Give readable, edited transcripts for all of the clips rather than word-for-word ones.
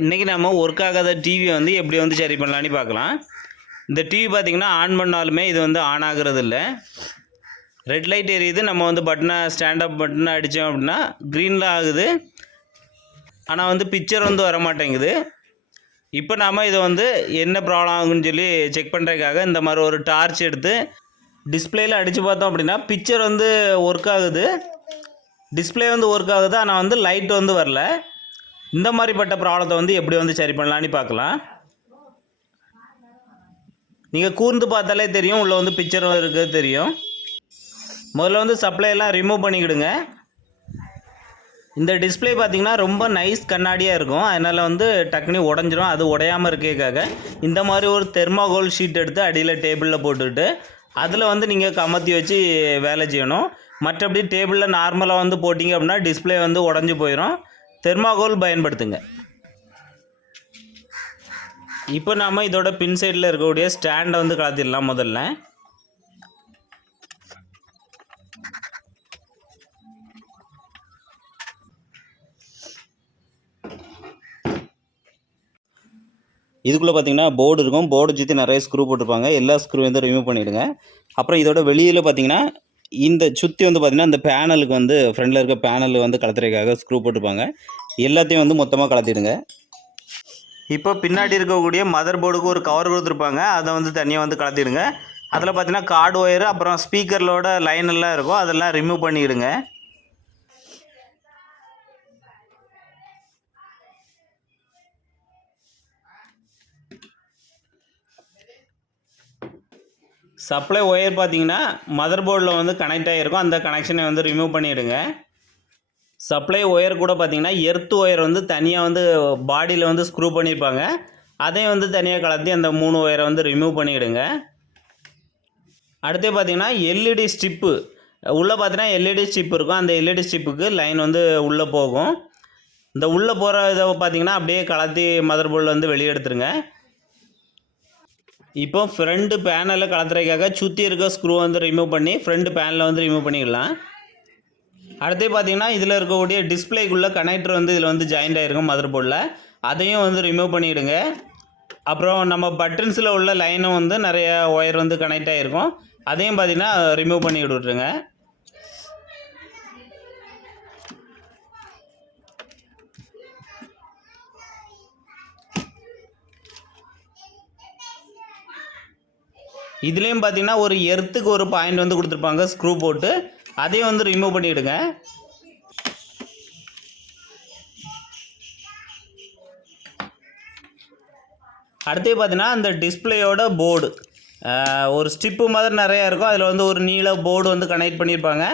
இன்றைக்கி நம்ம ஒர்க் ஆகாத டிவி வந்து எப்படி வந்து சரி பண்ணலான்னு பார்க்கலாம். இந்த டிவி பார்த்திங்கன்னா ஆன் பண்ணாலுமே இது வந்து ஆன் ஆகிறது இல்லை. ரெட் லைட் எரியுது, நம்ம வந்து பட்டனை ஸ்டாண்டப் பட்டனை அடித்தோம் அப்படின்னா க்ரீனில் ஆகுது, ஆனால் வந்து பிக்சர் வந்து வர மாட்டேங்குது. இப்போ நாம் இதை வந்து என்ன ப்ராப்ளம் ஆகுன்னு சொல்லி செக் பண்ணுறதுக்காக இந்த மாதிரி ஒரு டார்ச் எடுத்து டிஸ்பிளேயில் அடித்து பார்த்தோம் அப்படின்னா பிக்சர் வந்து ஒர்க் ஆகுது, டிஸ்பிளே வந்து ஒர்க் ஆகுது, ஆனால் வந்து லைட் வந்து வரல. இந்த மாதிரிப்பட்ட ப்ராப்ளத்தை வந்து எப்படி வந்து சரி பண்ணலான்னு பார்க்கலாம். நீங்கள் கூர்ந்து பார்த்தாலே தெரியும், உள்ளே வந்து பிக்சர் இருக்குது தெரியும். முதல்ல வந்து சப்ளையெல்லாம் ரிமூவ் பண்ணிக்கிடுங்க. இந்த டிஸ்பிளே பார்த்திங்கன்னா ரொம்ப நைஸ் கண்ணாடியாக இருக்கும், அதனால் வந்து டக்குனி உடஞ்சிரும். அது உடையாமல் இருக்கேக்காக இந்த மாதிரி ஒரு தெர்மாகோல் ஷீட் எடுத்து அடியில் டேபிளில் போட்டுக்கிட்டு அதில் வந்து நீங்கள் கமத்தி வச்சு வேலை செய்யணும். மற்றபடி டேபிளில் நார்மலாக வந்து போட்டிங்க அப்படின்னா டிஸ்பிளே வந்து உடஞ்சி போயிடும். தெர்மாகோல் பயன்படுத்துங்க. இப்போ நாம் இதோட பின் சைடில் இருக்கக்கூடிய ஸ்டாண்டை வந்து கலத்திடலாம். முதல்ல இதுக்குள்ளே பார்த்தீங்கன்னா போர்டு இருக்கும், போர்டு சுற்றி நிறைய ஸ்க்ரூ போட்டிருப்பாங்க. எல்லா ஸ்க்ரூ வந்து ரிமூவ் பண்ணிவிடுங்க. அப்புறம் இதோட வெளியில் பார்த்தீங்கன்னா இந்த சுற்றி வந்து பார்த்திங்கன்னா இந்த பேனலுக்கு வந்து ஃப்ரண்டில் இருக்க பேனல் வந்து கலத்துறதுக்காக ஸ்க்ரூ போட்டுருப்பாங்க. எல்லாத்தையும் வந்து மொத்தமாக கலத்திடுங்க. இப்போ பின்னாடி இருக்கக்கூடிய மதர் போர்டுக்கு ஒரு கவர் கொடுத்துருப்பாங்க, அதை வந்து தனியாக வந்து கலத்திடுங்க. அதில் பார்த்தீங்கன்னா கார்டு ஒயரு அப்புறம் ஸ்பீக்கரோட லைன் எல்லாம் இருக்கும், அதெல்லாம் ரிமூவ் பண்ணிவிடுங்க. சப்ளை ஒயர் பார்த்தீங்கன்னா மதர் போர்டில் வந்து கனெக்ட் ஆகிருக்கும், அந்த கனெக்ஷனை வந்து ரிமூவ் பண்ணிவிடுங்க. சப்ளை ஒயர் கூட பார்த்தீங்கன்னா எர்த் ஒயர் வந்து தனியாக வந்து பாடியில் வந்து ஸ்க்ரூ பண்ணியிருப்பாங்க, அதையும் வந்து தனியாக கலத்தி அந்த 3 ஒயரை வந்து ரிமூவ் பண்ணிவிடுங்க. அடுத்து பார்த்தீங்கன்னா எல்இடி ஸ்ட்ரிப்பு உள்ளே பார்த்தீங்கன்னா எல்இடி ஸ்ட்ரிப் இருக்கும், அந்த எல்இடி ஸ்ட்ரிப்புக்கு லைன் வந்து உள்ளே போகும். இந்த உள்ளே போகிற இதை பார்த்தீங்கன்னா அப்படியே கலத்தி மதர் போர்டில் வந்து வெளியே எடுத்துருங்க. இப்போ ஃப்ரண்ட் பேனலில் கலத்துறதுக்காக சுற்றி இருக்க ஸ்க்ரூ வந்து ரிமூவ் பண்ணி ஃப்ரண்ட் பேனலில் வந்து ரிமூவ் பண்ணிக்கலாம். அடுத்து பார்த்தீங்கன்னா இதில் இருக்கக்கூடிய டிஸ்பிளேக்குள்ளே கனெக்டர் வந்து இதில் வந்து ஜாயிண்ட் ஆகிருக்கும் மதர் போர்டில், அதையும் வந்து ரிமூவ் பண்ணிவிடுங்க. அப்புறம் நம்ம பட்டன்ஸில் உள்ள லைனும் வந்து நிறைய ஒயர் வந்து கனெக்ட் ஆகிருக்கும், அதையும் பார்த்தீங்கன்னா ரிமூவ் பண்ணி விட்டுருங்க. இதுலேயும் பார்த்தீங்கன்னா ஒரு எர்த்துக்கு ஒரு பாயிண்ட் வந்து கொடுத்துருப்பாங்க ஸ்க்ரூ போட்டு, அதையும் வந்து ரிமூவ் பண்ணிவிடுங்க. அடுத்து பார்த்தீங்கன்னா அந்த டிஸ்பிளேயோட போர்டு ஒரு ஸ்ட்ரிப்பு மாதிரி நிறையா இருக்கும், அதில் வந்து ஒரு நீல போர்டு வந்து கனெக்ட் பண்ணியிருப்பாங்க,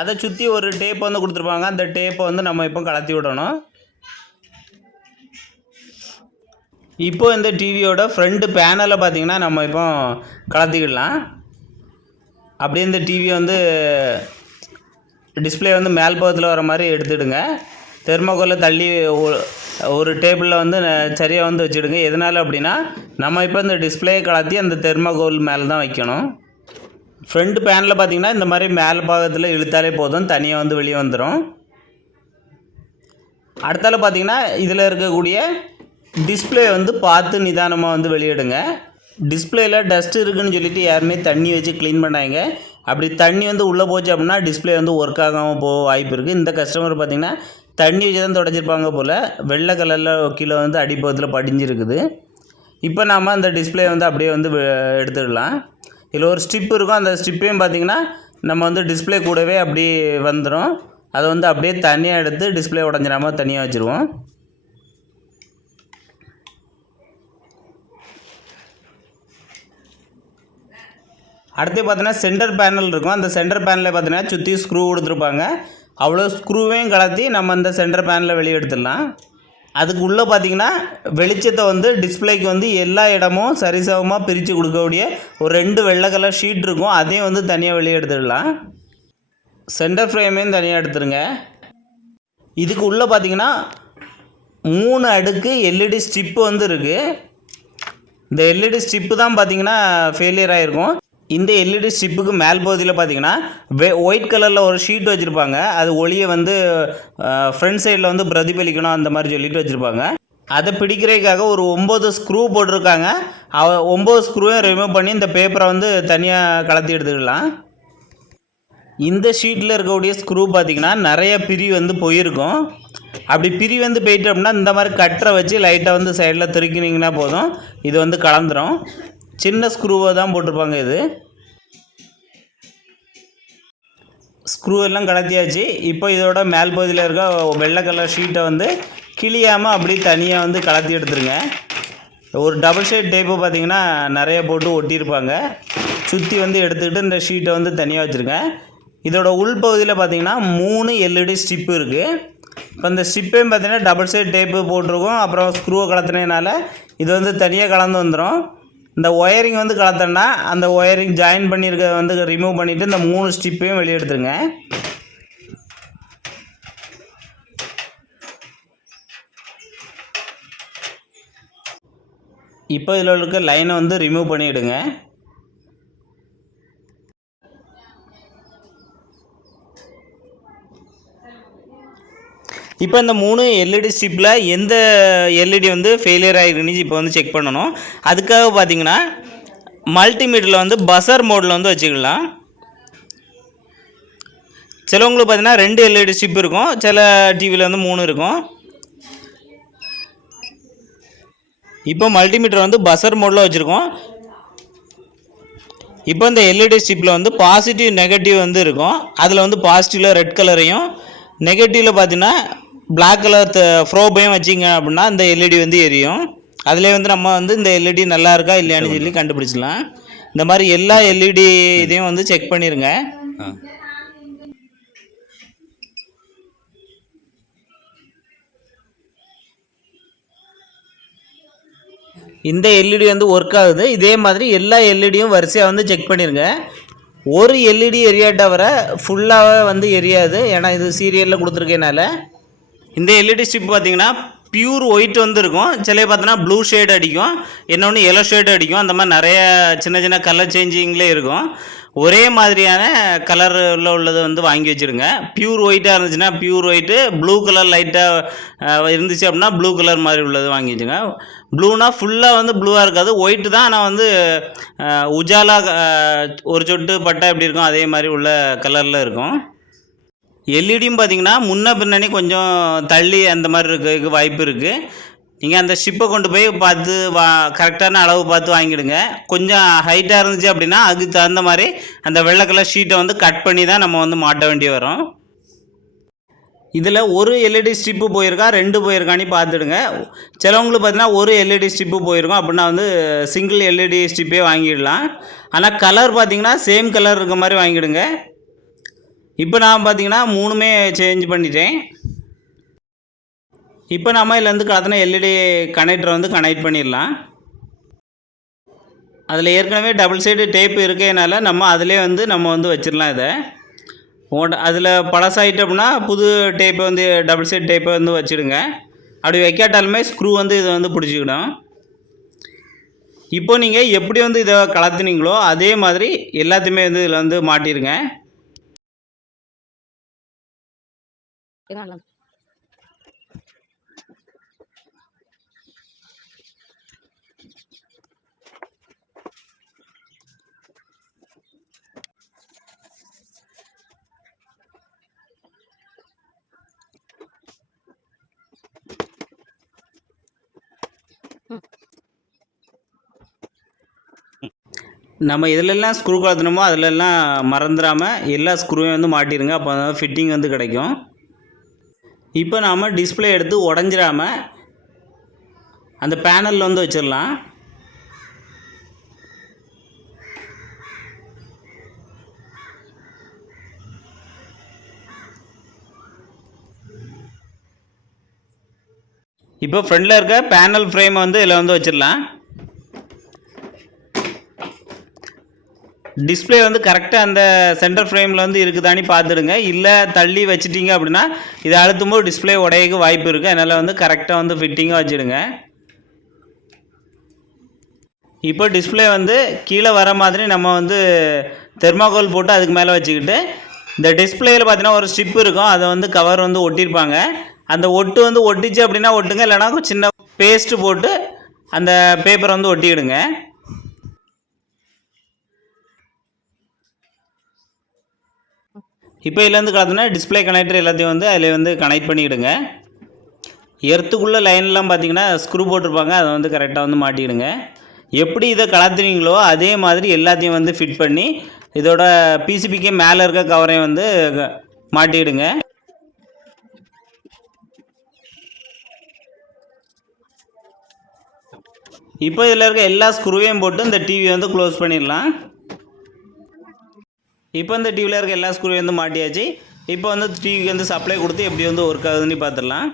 அதை சுற்றி ஒரு டேப் வந்து கொடுத்துருப்பாங்க. அந்த டேப்பை வந்து நம்ம இப்போ கலத்தி விடணும். இப்போ இந்த டிவியோட ஃப்ரண்ட் பேனலை பார்த்திங்கன்னா நம்ம இப்போ கலத்திக்கிடலாம். அப்படியே இந்த டிவியை வந்து டிஸ்பிளே வந்து மேல் பக்கத்தில் வர மாதிரி எடுத்துடுங்க. தெர்மாகோலில் தள்ளி ஒரு டேபிளில் வந்து சரியாக வந்து வச்சுடுங்க. எதனால் அப்படின்னா நம்ம இப்போ இந்த டிஸ்பிளேயை கலத்தி அந்த தெர்மாகோல் மேலே தான் வைக்கணும். ஃப்ரண்ட் பேனலில் பார்த்திங்கன்னா இந்த மாதிரி மேல் பாகத்தில் இழுத்தாலே போதும், தனியாக வந்து வெளியே வந்துடும். அடுத்தால பார்த்திங்கன்னா இதில் இருக்கக்கூடிய டிஸ்பிளே வந்து பார்த்து நிதானமாக வந்து வெளியிடுங்க. டிஸ்பிளேயில் டஸ்ட் இருக்குதுன்னு சொல்லிட்டு யாருமே தண்ணி வச்சு க்ளீன் பண்ணாங்க. அப்படி தண்ணி வந்து உள்ளே போச்சு அப்படின்னா டிஸ்பிளே வந்து ஒர்க் ஆகாமல் போக வாய்ப்பு இருக்குது. இந்த கஸ்டமர் பார்த்திங்கன்னா தண்ணி வச்சு தான் தொடச்சிருப்பாங்க போல், வெள்ளை கலரில் கீழே வந்து அடிப்பகுதியில் படிஞ்சிருக்குது. இப்போ நாம் அந்த டிஸ்பிளே வந்து அப்படியே வந்து எடுத்துடலாம். இதில் ஒரு ஸ்ட்ரிப் இருக்கும், அந்த ஸ்ட்ரிப்பையும் பார்த்திங்கன்னா நம்ம வந்து டிஸ்பிளே கூடவே அப்படி வந்துடும். அதை வந்து அப்படியே தனியாக எடுத்து டிஸ்பிளே உடஞ்சிடாமல் தனியாக வச்சுருவோம். அடுத்து பார்த்தீங்கன்னா சென்டர் பேனல் இருக்கும், அந்த சென்டர் பேனலில் பார்த்தீங்கன்னா சுற்றி ஸ்க்ரூ கொடுத்துருப்பாங்க. அவ்வளோ ஸ்க்ரூவையும் கலத்தி நம்ம அந்த சென்டர் பேனலில் வெளியே எடுத்துடலாம். அதுக்கு உள்ளே பார்த்திங்கன்னா வெளிச்சத்தை வந்து டிஸ்பிளேக்கு வந்து எல்லா இடமும் சரிசமமாக பிரித்து கொடுக்கக்கூடிய ஒரு 2 வெள்ளை கலர் ஷீட் இருக்கும், அதையும் வந்து தனியாக வெளியே எடுத்துடலாம். சென்டர் ஃப்ரேமையும் தனியாக எடுத்துருங்க. இதுக்கு உள்ளே பார்த்திங்கன்னா 3 அடுக்கு எல்இடி ஸ்ட்ரிப்பு வந்து இருக்குது. இந்த எல்இடி ஸ்ட்ரிப்பு தான் பார்த்திங்கன்னா ஃபெயிலியர் ஆகிருக்கும். இந்த எல்இடி ஸ்ட்ரிப்புக்கு மேல் பகுதியில் பார்த்தீங்கன்னா ஒயிட் கலரில் ஒரு ஷீட் வச்சுருப்பாங்க, அது ஒளியை வந்து ஃப்ரண்ட் சைடில் வந்து பிரதிபலிக்கணும் அந்த மாதிரி சொல்லிட்டு வச்சுருப்பாங்க. அதை பிடிக்கிறதுக்காக ஒரு 9 ஸ்க்ரூ போட்டிருக்காங்க. 9 ஸ்க்ரூவையும் ரிமூவ் பண்ணி இந்த பேப்பரை வந்து தனியாக கலத்தி எடுத்துக்கலாம். இந்த ஷீட்டில் இருக்கக்கூடிய ஸ்க்ரூ பார்த்திங்கன்னா நிறைய பிரி வந்து போயிருக்கும். அப்படி பிரி வந்து போயிட்டு அப்படின்னா இந்த மாதிரி கட்டரை வச்சு லைட்டாக வந்து சைடில் திருக்கினீங்கன்னா போதும், இது வந்து கலந்துரும். சின்ன ஸ்க்ரூவை தான் போட்டிருப்பாங்க. இது ஸ்க்ரூ எல்லாம் கலத்தியாச்சு. இப்போ இதோட மேல் பகுதியில் இருக்க வெள்ளை கலர் ஷீட்டை வந்து கிளியாமல் அப்படி தனியாக வந்து கலத்தி எடுத்துருங்க. ஒரு டபுள் சைட் டேப்பு பார்த்திங்கன்னா நிறைய போட்டு ஒட்டியிருப்பாங்க. சுற்றி வந்து எடுத்துக்கிட்டு இந்த ஷீட்டை வந்து தனியாக வச்சுருங்க. இதோட உள்பகுதியில் பார்த்திங்கன்னா 3 LED ஸ்டிப்பு இருக்குது. இப்போ இந்த ஸ்டிப்பையும் பார்த்திங்கன்னா டபுள் சைட் டேப்பு போட்டிருக்கோம். அப்புறம் ஸ்க்ரூவை கலத்துனதுனால இது வந்து தனியாக கலந்து வந்துடும். இந்த ஒயரிங் வந்து கலத்தோன்னா அந்த ஒயரிங் ஜாயின் பண்ணியிருக்கிறத வந்து ரிமூவ் பண்ணிவிட்டு இந்த 3 ஸ்டிப்பையும் வெளியே எடுத்துருங்க. இப்போ இதில் இருக்க லைனை வந்து ரிமூவ் பண்ணிவிடுங்க. இப்போ இந்த 3 LED ஸ்ட்ரிப்பில் எந்த LED வந்து ஃபெயிலியர் ஆகிருக்குன்னு இப்போ வந்து செக் பண்ணணும். அதுக்காக பார்த்தீங்கன்னா மல்டிமீட்டரில் வந்து பஸர் மோடில் வந்து வச்சுக்கலாம். சிலவங்களுக்கு பார்த்தீங்கன்னா 2 LED ஸ்ட்ரிப் இருக்கும், சில டிவியில் வந்து 3 இருக்கும். இப்போ மல்டிமீட்டர் வந்து பஸர் மோடில் வச்சுருக்கோம். இப்போ இந்த LED ஸ்ட்ரிப்பில் வந்து பாசிட்டிவ் நெகட்டிவ் வந்து இருக்கும். அதில் வந்து பாசிட்டிவில் ரெட் கலரையும் நெகட்டிவில் பார்த்தீங்கன்னா பிளாக் கலர் ஃப்ரோபையும் வச்சிங்க அப்படின்னா இந்த LED வந்து எரியும். அதிலே வந்து நம்ம வந்து இந்த LED நல்லா இருக்கா இல்லையான்னு சொல்லி கண்டுபிடிச்சிடலாம். இந்த மாதிரி எல்லா LED இதையும் வந்து செக் பண்ணிடுங்க. இந்த LED வந்து ஒர்க் ஆகுது. இதே மாதிரி எல்லா LEDயும் வரிசையாக வந்து செக் பண்ணிடுங்க. ஒரு LED எரியாட்ட வர ஃபுல்லாக வந்து எரியாது, ஏன்னா இது சீரியலில் கொடுத்துருக்கனால. இந்த LED ஸ்ட்ரிப் பார்த்திங்கன்னா பியூர் ஒயிட் வந்து இருக்கும். சில பார்த்தோன்னா ப்ளூ ஷேட் அடிக்கும், இன்னொன்று எல்லோ ஷேட் அடிக்கும். அந்த மாதிரி நிறைய சின்ன சின்ன கலர் சேஞ்சிங்லேயே இருக்கும். ஒரே மாதிரியான கலரில் உள்ளது வந்து வாங்கி வச்சுருங்க. பியூர் ஒயிட்டாக இருந்துச்சுன்னா பியூர் ஒயிட்டு, ப்ளூ கலர் லைட்டாக இருந்துச்சு அப்படின்னா ப்ளூ கலர் மாதிரி உள்ளது வாங்கி வச்சுங்க. ப்ளூனா ஃபுல்லாக வந்து ப்ளூவாக இருக்காது, ஒயிட்டு தான். ஆனால் வந்து உஜாலா ஒரு சொட்டு பட்டா எப்படி இருக்கும் அதே மாதிரி உள்ள கலரில் இருக்கும். எல்இடியும் பார்த்திங்கன்னா முன்ன பின்னாடி கொஞ்சம் தள்ளி அந்த மாதிரி இருக்கிறதுக்கு வாய்ப்பு இருக்குது. நீங்கள் அந்த ஷிப்பை கொண்டு போய் பார்த்து கரெக்டான அளவு பார்த்து வாங்கிடுங்க. கொஞ்சம் ஹைட்டாக இருந்துச்சு அப்படின்னா அதுக்கு தகுந்த மாதிரி அந்த வெள்ளை கலர் ஷீட்டை வந்து கட் பண்ணி தான் நம்ம வந்து மாட்ட வேண்டி வரும். இதில் ஒரு LED ஸ்ட்ரிப்பு போயிருக்கா 2 போயிருக்கான்னு பார்த்துடுங்க. சிலவங்களுக்கு பார்த்தீங்கன்னா ஒரு LED ஸ்ட்ரிப்பு போயிருக்கும் அப்படின்னா வந்து சிங்கிள் LED ஸ்ட்ரிப்பே வாங்கிடலாம். ஆனால் கலர் பார்த்திங்கன்னா சேம் கலர் இருக்க மாதிரி வாங்கிடுங்க. இப்போ நான் பார்த்திங்கன்னா 3மே சேஞ்ச் பண்ணிட்டேன். இப்போ நம்ம இதுலேருந்து கலத்தின LED கனெக்டரை வந்து கனெக்ட் பண்ணிடலாம். அதில் ஏற்கனவே டபுள் சைடு டேப் இருக்கிறதுனால நம்ம அதிலே வந்து நம்ம வந்து வச்சிடலாம். இதை அதில் பழசாயிட்டு அப்படின்னா புது டேப்பை வந்து டபுள் சைடு டேப்பை வந்து வச்சுடுங்க. அப்படி வைக்காட்டாலுமே ஸ்க்ரூ வந்து இதை வந்து பிடிச்சிக்கிடும். இப்போ நீங்கள் எப்படி வந்து இதை கலத்துனீங்களோ அதே மாதிரி எல்லாத்தையுமே வந்து இதில் வந்து மாட்டிடுங்க. நம்ம இதிலெல்லாம் ஸ்க்ரூ கலத்தினமோ அதிலெல்லாம் மறந்துடாமல் எல்லா ஸ்க்ரூவையும் வந்து மாட்டிடுங்க. அப்போ தான் ஃபிட்டிங் வந்து கிடைக்கும். இப்போ நாம் டிஸ்பிளே எடுத்து உடஞ்சிடாமல் அந்த பேனலில் வந்து வச்சிடலாம். இப்போ ஃப்ரண்டில் இருக்க பேனல் ஃப்ரேமை வந்து இதில் வந்து வச்சிடலாம். டிஸ்பிளே வந்து கரெக்டாக அந்த சென்டர் ஃப்ரேமில் வந்து இருக்குதானே பார்த்துடுங்க. இல்லை தள்ளி வச்சிட்டிங்க அப்படின்னா இதை அழுத்தும்போது டிஸ்பிளே உடையக்கு வாய்ப்பு இருக்குது. அதனால் வந்து கரெக்டாக வந்து ஃபிட்டிங்காக வச்சுடுங்க. இப்போ டிஸ்பிளே வந்து கீழே வர மாதிரி நம்ம வந்து தெர்மாகோல் போட்டு அதுக்கு மேலே வச்சுக்கிட்டு இந்த டிஸ்பிளேயில் பார்த்தீங்கன்னா ஒரு ஸ்ட்ரிப் இருக்கும், அதை வந்து கவர் வந்து ஒட்டியிருப்பாங்க. அந்த ஒட்டு வந்து ஒட்டிச்சு அப்படின்னா ஒட்டுங்க, இல்லைனா சின்ன பேஸ்ட்டு போட்டு அந்த பேப்பரை வந்து ஒட்டிக்கிடுங்க. இப்போ இதுலேருந்து கலத்துனா டிஸ்பிளே கனெக்டர் எல்லாத்தையும் வந்து அதில் வந்து கனெக்ட் பண்ணிவிடுங்க. எர்த்துக்குள்ளே லைன்லாம் பார்த்தீங்கன்னா ஸ்க்ரூ போட்டிருப்பாங்க, அதை வந்து கரெக்டாக வந்து மாட்டிக்கிடுங்க. எப்படி இதை கலத்துனீங்களோ அதே மாதிரி எல்லாத்தையும் வந்து ஃபிட் பண்ணி இதோட பிசிபிக்கு மேலே இருக்க கவரையும் வந்து மாட்டிவிடுங்க. இப்போ இதில் இருக்க எல்லா ஸ்க்ரூவையும் போட்டு இந்த டிவியை வந்து க்ளோஸ் பண்ணிடலாம். இப்போ இந்த டிவியில் இருக்க எல்லா ஸ்க்ரூவையும் வந்து மாட்டியாச்சு. இப்போ வந்து டிவிக்கு வந்து சப்ளை கொடுத்து எப்படி வந்து ஒர்க் ஆகுதுன்னு பார்த்துடலாம்.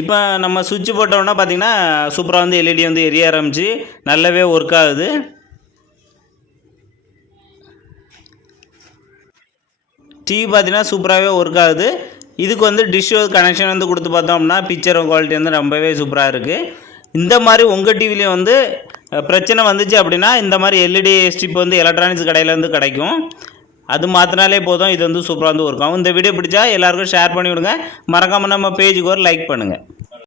இப்போ நம்ம சுவிட்ச் போட்டோம்னா பார்த்திங்கன்னா சூப்பராக வந்து எல்இடி வந்து எரிய ஆரம்பிச்சு நல்லாவே ஒர்க் ஆகுது. டிவி பார்த்தீங்கன்னா சூப்பராகவே ஒர்க் ஆகுது. இதுக்கு வந்து டிஷ் கனெக்ஷன் வந்து கொடுத்து பார்த்தோம்னா பிக்சர் குவாலிட்டி வந்து ரொம்பவே சூப்பராக இருக்குது. இந்த மாதிரி உங்கள் டிவிலையும் வந்து பிரச்சனை வந்துச்சு அப்படின்னா இந்த மாதிரி எல்இடி ஸ்ட்ரிப் வந்து எலக்ட்ரானிக்ஸ் கடையில் வந்து கிடைக்கும். அது மாற்றினாலே போதும், இது வந்து சூப்பராக வந்து ஒர்க் ஆகும். இந்த வீடியோ பிடிச்சா எல்லாருக்கும் ஷேர் பண்ணிவிடுங்க. மறக்காமல் நம்ம பேஜுக்கு ஒரு லைக் பண்ணுங்கள்.